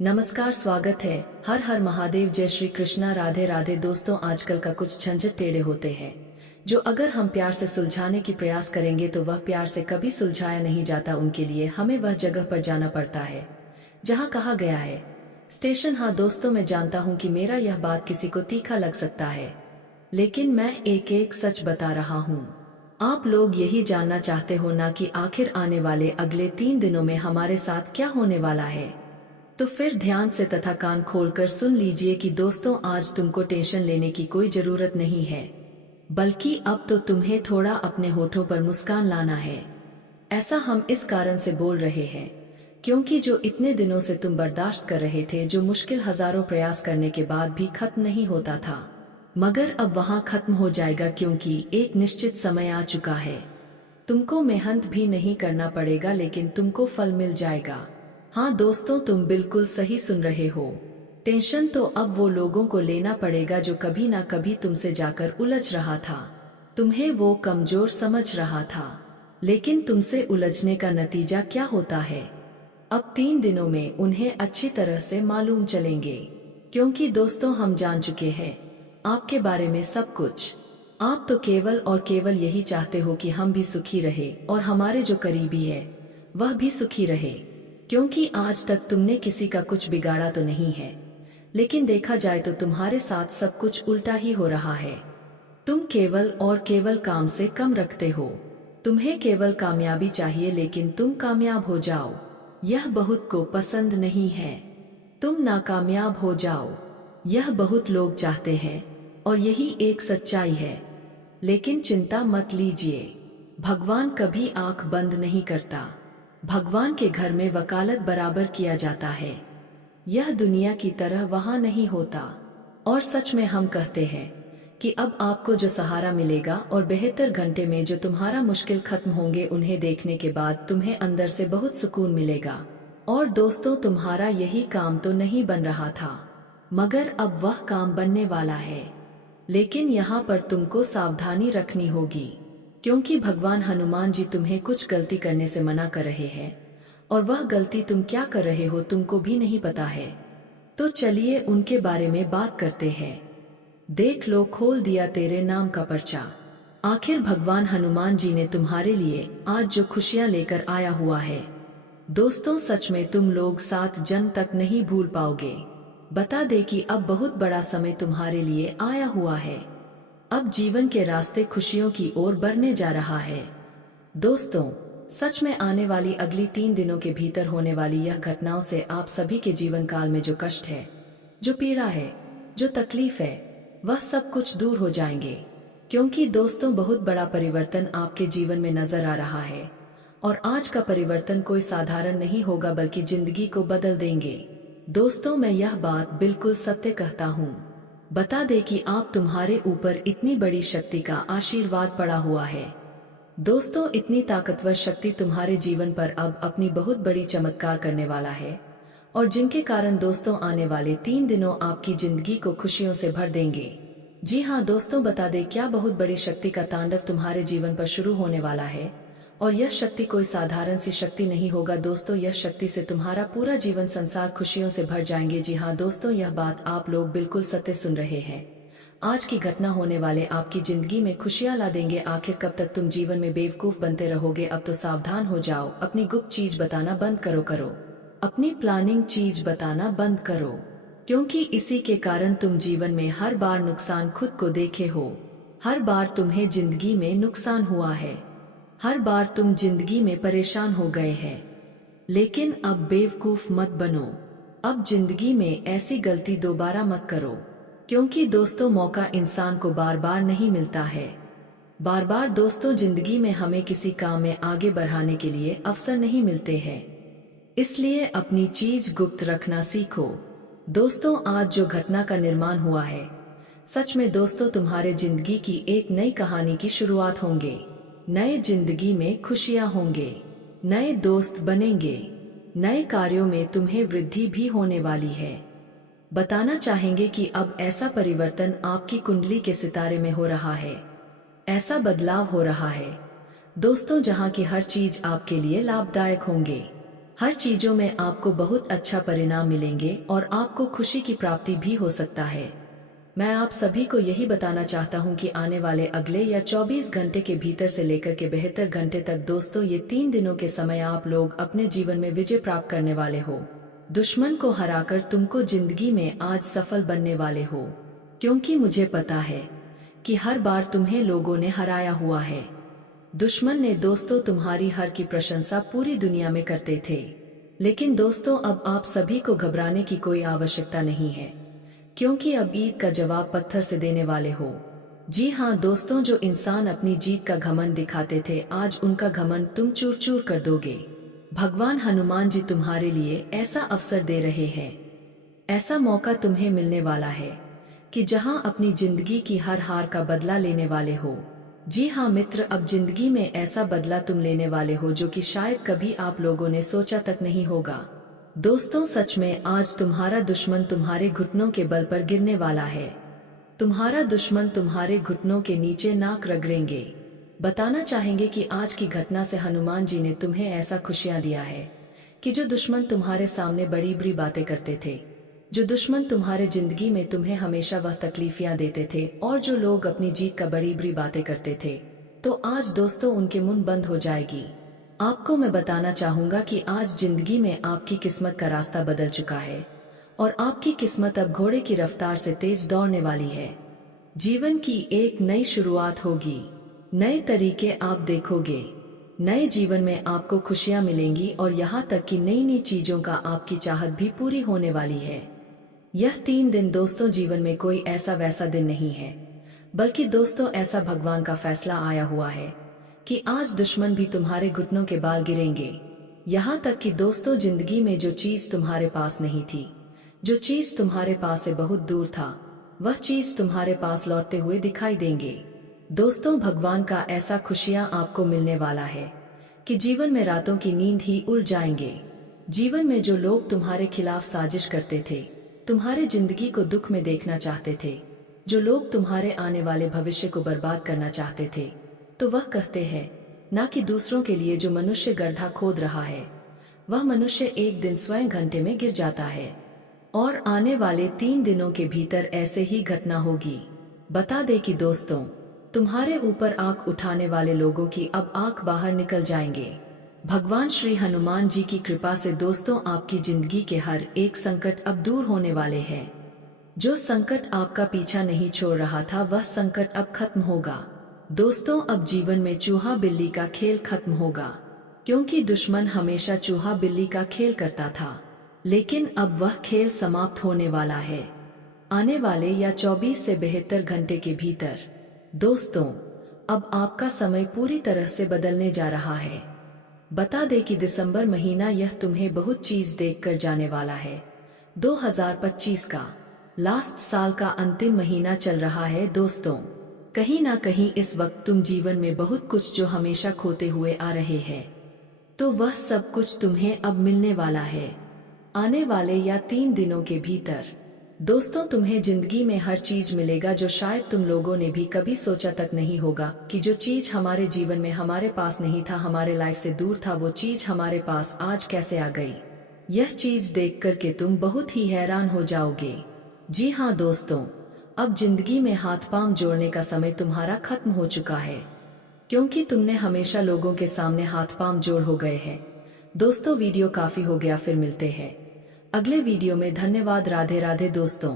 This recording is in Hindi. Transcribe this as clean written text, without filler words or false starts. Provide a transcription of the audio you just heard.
नमस्कार, स्वागत है। हर हर महादेव, जय श्री कृष्णा, राधे राधे। दोस्तों, आजकल का कुछ झंझट टेढ़े होते हैं जो अगर हम प्यार से सुलझाने की प्रयास करेंगे तो वह प्यार से कभी सुलझाया नहीं जाता। उनके लिए हमें वह जगह पर जाना पड़ता है जहाँ कहा गया है स्टेशन। हाँ दोस्तों, मैं जानता हूँ कि मेरा यह बात किसी को तीखा लग सकता है, लेकिन मैं एक एक सच बता रहा हूँ। आप लोग यही जानना चाहते हो ना कि आखिर आने वाले अगले 3 दिनों में हमारे साथ क्या होने वाला है? तो फिर ध्यान से तथा कान खोलकर सुन लीजिए कि दोस्तों, आज तुमको टेंशन लेने की कोई जरूरत नहीं है, बल्कि अब तो तुम्हें थोड़ा अपने होठों पर मुस्कान लाना है। ऐसा हम इस कारण से बोल रहे हैं क्योंकि जो इतने दिनों से तुम बर्दाश्त कर रहे थे, जो मुश्किल हजारों प्रयास करने के बाद भी खत्म नहीं होता था, मगर अब वहां खत्म हो जाएगा, क्योंकि एक निश्चित समय आ चुका है। तुमको मेहनत भी नहीं करना पड़ेगा, लेकिन तुमको फल मिल जाएगा। हाँ दोस्तों, तुम बिल्कुल सही सुन रहे हो। टेंशन तो अब वो लोगों को लेना पड़ेगा जो कभी ना कभी तुमसे जाकर उलझ रहा था। तुम्हें वो कमजोर समझ रहा था, लेकिन तुमसे उलझने का नतीजा क्या होता है, अब 3 दिनों में उन्हें अच्छी तरह से मालूम चलेंगे। क्योंकि दोस्तों, हम जान चुके हैं आपके बारे में सब कुछ। आप तो केवल और केवल यही चाहते हो कि हम भी सुखी रहे और हमारे जो करीबी है वह भी सुखी रहे। क्योंकि आज तक तुमने किसी का कुछ बिगाड़ा तो नहीं है, लेकिन देखा जाए तो तुम्हारे साथ सब कुछ उल्टा ही हो रहा है। तुम केवल और केवल काम से कम रखते हो। तुम्हें केवल कामयाबी चाहिए, लेकिन तुम कामयाब हो जाओ यह बहुत को पसंद नहीं है। तुम नाकामयाब हो जाओ यह बहुत लोग चाहते हैं, और यही एक सच्चाई है। लेकिन चिंता मत लीजिए, भगवान कभी आंख बंद नहीं करता। भगवान के घर में वकालत बराबर किया जाता है। यह दुनिया की तरह वहां नहीं होता। और सच में हम कहते हैं कि अब आपको जो सहारा मिलेगा और बेहतर घंटे में जो तुम्हारा मुश्किल खत्म होंगे, उन्हें देखने के बाद तुम्हें अंदर से बहुत सुकून मिलेगा। और दोस्तों, तुम्हारा यही काम तो नहीं बन रहा था, मगर अब वह काम बनने वाला है। लेकिन यहाँ पर तुमको सावधानी रखनी होगी, क्योंकि भगवान हनुमान जी तुम्हें कुछ गलती करने से मना कर रहे हैं, और वह गलती तुम क्या कर रहे हो तुमको भी नहीं पता है। तो चलिए उनके बारे में बात करते हैं। देख लो, खोल दिया तेरे नाम का पर्चा। आखिर भगवान हनुमान जी ने तुम्हारे लिए आज जो खुशियां लेकर आया हुआ है, दोस्तों सच में तुम लोग 7 जन्म तक नहीं भूल पाओगे। बता दे कि अब बहुत बड़ा समय तुम्हारे लिए आया हुआ है। अब जीवन के रास्ते खुशियों की ओर बढ़ने जा रहा है। दोस्तों, सच में आने वाली अगली 3 दिनों के भीतर होने वाली यह घटनाओं से आप सभी के जीवन काल में जो कष्ट है, जो पीड़ा है, जो तकलीफ है, वह सब कुछ दूर हो जाएंगे। क्योंकि दोस्तों, बहुत बड़ा परिवर्तन आपके जीवन में नजर आ रहा है, और आज का परिवर्तन कोई साधारण नहीं होगा, बल्कि जिंदगी को बदल देंगे। दोस्तों, मैं यह बात बिल्कुल सत्य कहता हूँ। बता दे कि आप तुम्हारे ऊपर इतनी बड़ी शक्ति का आशीर्वाद पड़ा हुआ है। दोस्तों, इतनी ताकतवर शक्ति तुम्हारे जीवन पर अब अपनी बहुत बड़ी चमत्कार करने वाला है, और जिनके कारण दोस्तों आने वाले 3 दिनों आपकी जिंदगी को खुशियों से भर देंगे। जी हाँ दोस्तों, बता दे क्या बहुत बड़ी शक्ति का तांडव तुम्हारे जीवन पर शुरू होने वाला है, और यह शक्ति कोई साधारण सी शक्ति नहीं होगा। दोस्तों, यह शक्ति से तुम्हारा पूरा जीवन संसार खुशियों से भर जाएंगे। जी हाँ दोस्तों, यह बात आप लोग बिल्कुल सत्य सुन रहे हैं। आज की घटना होने वाले आपकी जिंदगी में खुशियां ला देंगे। आखिर कब तक तुम जीवन में बेवकूफ बनते रहोगे? अब तो सावधान हो जाओ। अपनी गुप्त चीज बताना बंद करो। अपनी प्लानिंग चीज बताना बंद करो, क्योंकि इसी के कारण तुम जीवन में हर बार नुकसान खुद को देखे हो। हर बार तुम्हें जिंदगी में नुकसान हुआ है, हर बार तुम जिंदगी में परेशान हो गए हैं। लेकिन अब बेवकूफ मत बनो। अब जिंदगी में ऐसी गलती दोबारा मत करो, क्योंकि दोस्तों, मौका इंसान को बार बार नहीं मिलता है। बार बार दोस्तों, जिंदगी में हमें किसी काम में आगे बढ़ाने के लिए अवसर नहीं मिलते हैं। इसलिए अपनी चीज गुप्त रखना सीखो। दोस्तों, आज जो घटना का निर्माण हुआ है, सच में दोस्तों तुम्हारे जिंदगी की एक नई कहानी की शुरुआत होंगे। नए जिंदगी में खुशियां होंगे, नए दोस्त बनेंगे, नए कार्यों में तुम्हें वृद्धि भी होने वाली है। बताना चाहेंगे कि अब ऐसा परिवर्तन आपकी कुंडली के सितारे में हो रहा है। ऐसा बदलाव हो रहा है दोस्तों, जहां की हर चीज आपके लिए लाभदायक होंगे। हर चीजों में आपको बहुत अच्छा परिणाम मिलेंगे और आपको खुशी की प्राप्ति भी हो सकता है। मैं आप सभी को यही बताना चाहता हूं कि आने वाले अगले या 24 घंटे के भीतर से लेकर के 72 घंटे तक दोस्तों, ये 3 दिनों के समय आप लोग अपने जीवन में विजय प्राप्त करने वाले हो। दुश्मन को हराकर तुमको जिंदगी में आज सफल बनने वाले हो, क्योंकि मुझे पता है कि हर बार तुम्हें लोगों ने हराया हुआ है। दुश्मन ने दोस्तों तुम्हारी हर की प्रशंसा पूरी दुनिया में करते थे, लेकिन दोस्तों अब आप सभी को घबराने की कोई आवश्यकता नहीं है, क्योंकि अब ईद का जवाब पत्थर से देने वाले हो। जी हाँ दोस्तों, जो इंसान अपनी जीत का घमंड दिखाते थे, आज उनका घमंड तुम चूर चूर कर दोगे। भगवान हनुमान जी तुम्हारे लिए ऐसा अवसर दे रहे हैं, ऐसा मौका तुम्हें मिलने वाला है कि जहां अपनी जिंदगी की हर हार का बदला लेने वाले हो। जी हाँ मित्र, अब जिंदगी में ऐसा बदला तुम लेने वाले हो जो कि शायद कभी आप लोगों ने सोचा तक नहीं होगा। दोस्तों सच में आज तुम्हारा दुश्मन तुम्हारे घुटनों के बल पर गिरने वाला है। तुम्हारा दुश्मन तुम्हारे घुटनों के नीचे नाक रगड़ेंगे। बताना चाहेंगे कि आज की घटना से हनुमान जी ने तुम्हें ऐसा खुशियां दिया है कि जो दुश्मन तुम्हारे सामने बड़ी बड़ी बातें करते थे, जो दुश्मन तुम्हारे जिंदगी में तुम्हें हमेशा वह तकलीफियां देते थे, और जो लोग अपनी जीत का बड़ी बड़ी बातें करते थे, तो आज दोस्तों उनके मुंह बंद हो जाएगी। आपको मैं बताना चाहूंगा कि आज जिंदगी में आपकी किस्मत का रास्ता बदल चुका है और आपकी किस्मत अब घोड़े की रफ्तार से तेज दौड़ने वाली है। जीवन की एक नई शुरुआत होगी, नए तरीके आप देखोगे, नए जीवन में आपको खुशियां मिलेंगी और यहाँ तक कि नई नई चीजों का आपकी चाहत भी पूरी होने वाली है। यह 3 दिन दोस्तों जीवन में कोई ऐसा वैसा दिन नहीं है, बल्कि दोस्तों ऐसा भगवान का फैसला आया हुआ है कि आज दुश्मन भी तुम्हारे घुटनों के बाल गिरेंगे। यहाँ तक कि दोस्तों जिंदगी में जो चीज तुम्हारे पास नहीं थी, जो चीज तुम्हारे पास से बहुत दूर था, वह चीज तुम्हारे पास लौटते हुए दिखाई देंगे। दोस्तों भगवान का ऐसा खुशियां आपको मिलने वाला है कि जीवन में रातों की नींद ही उड़ जाएंगे। जीवन में जो लोग तुम्हारे खिलाफ साजिश करते थे, तुम्हारे जिंदगी को दुख में देखना चाहते थे, जो लोग तुम्हारे आने वाले भविष्य को बर्बाद करना चाहते थे, तो वह कहते हैं ना कि दूसरों के लिए जो मनुष्य गड्ढा खोद रहा है, वह मनुष्य एक दिन स्वयं घंटे में गिर जाता है। और आने वाले 3 दिनों के भीतर ऐसे ही घटना होगी। बता दे कि दोस्तों तुम्हारे ऊपर आंख उठाने वाले लोगों की अब आंख बाहर निकल जाएंगे। भगवान श्री हनुमान जी की कृपा से दोस्तों आपकी जिंदगी के हर एक संकट अब दूर होने वाले हैं। जो संकट आपका पीछा नहीं छोड़ रहा था, वह संकट अब खत्म होगा। दोस्तों अब जीवन में चूहा बिल्ली का खेल खत्म होगा, क्योंकि दुश्मन हमेशा चूहा बिल्ली का खेल करता था, लेकिन अब वह खेल समाप्त होने वाला है आने वाले या 24 से 72 घंटे के भीतर। दोस्तों अब आपका समय पूरी तरह से बदलने जा रहा है। बता दे कि दिसंबर महीना यह तुम्हें बहुत चीज देख कर जाने वाला है। 2025 का लास्ट साल का अंतिम महीना चल रहा है। दोस्तों कहीं ना कहीं इस वक्त तुम जीवन में बहुत कुछ जो हमेशा खोते हुए आ रहे हैं, तो वह सब कुछ तुम्हें अब मिलने वाला है आने वाले या 3 दिनों के भीतर। दोस्तों तुम्हें जिंदगी में हर चीज मिलेगा जो शायद तुम लोगों ने भी कभी सोचा तक नहीं होगा कि जो चीज हमारे जीवन में हमारे पास नहीं था, हमारे लाइफ से दूर था, वो चीज हमारे पास आज कैसे आ गई। यह चीज देख कर के तुम बहुत ही हैरान हो जाओगे। जी हाँ दोस्तों, अब जिंदगी में हाथ पांव जोड़ने का समय तुम्हारा खत्म हो चुका है, क्योंकि तुमने हमेशा लोगों के सामने हाथ पांव जोड़ हो गए हैं। दोस्तों वीडियो काफी हो गया, फिर मिलते हैं अगले वीडियो में। धन्यवाद। राधे राधे दोस्तों।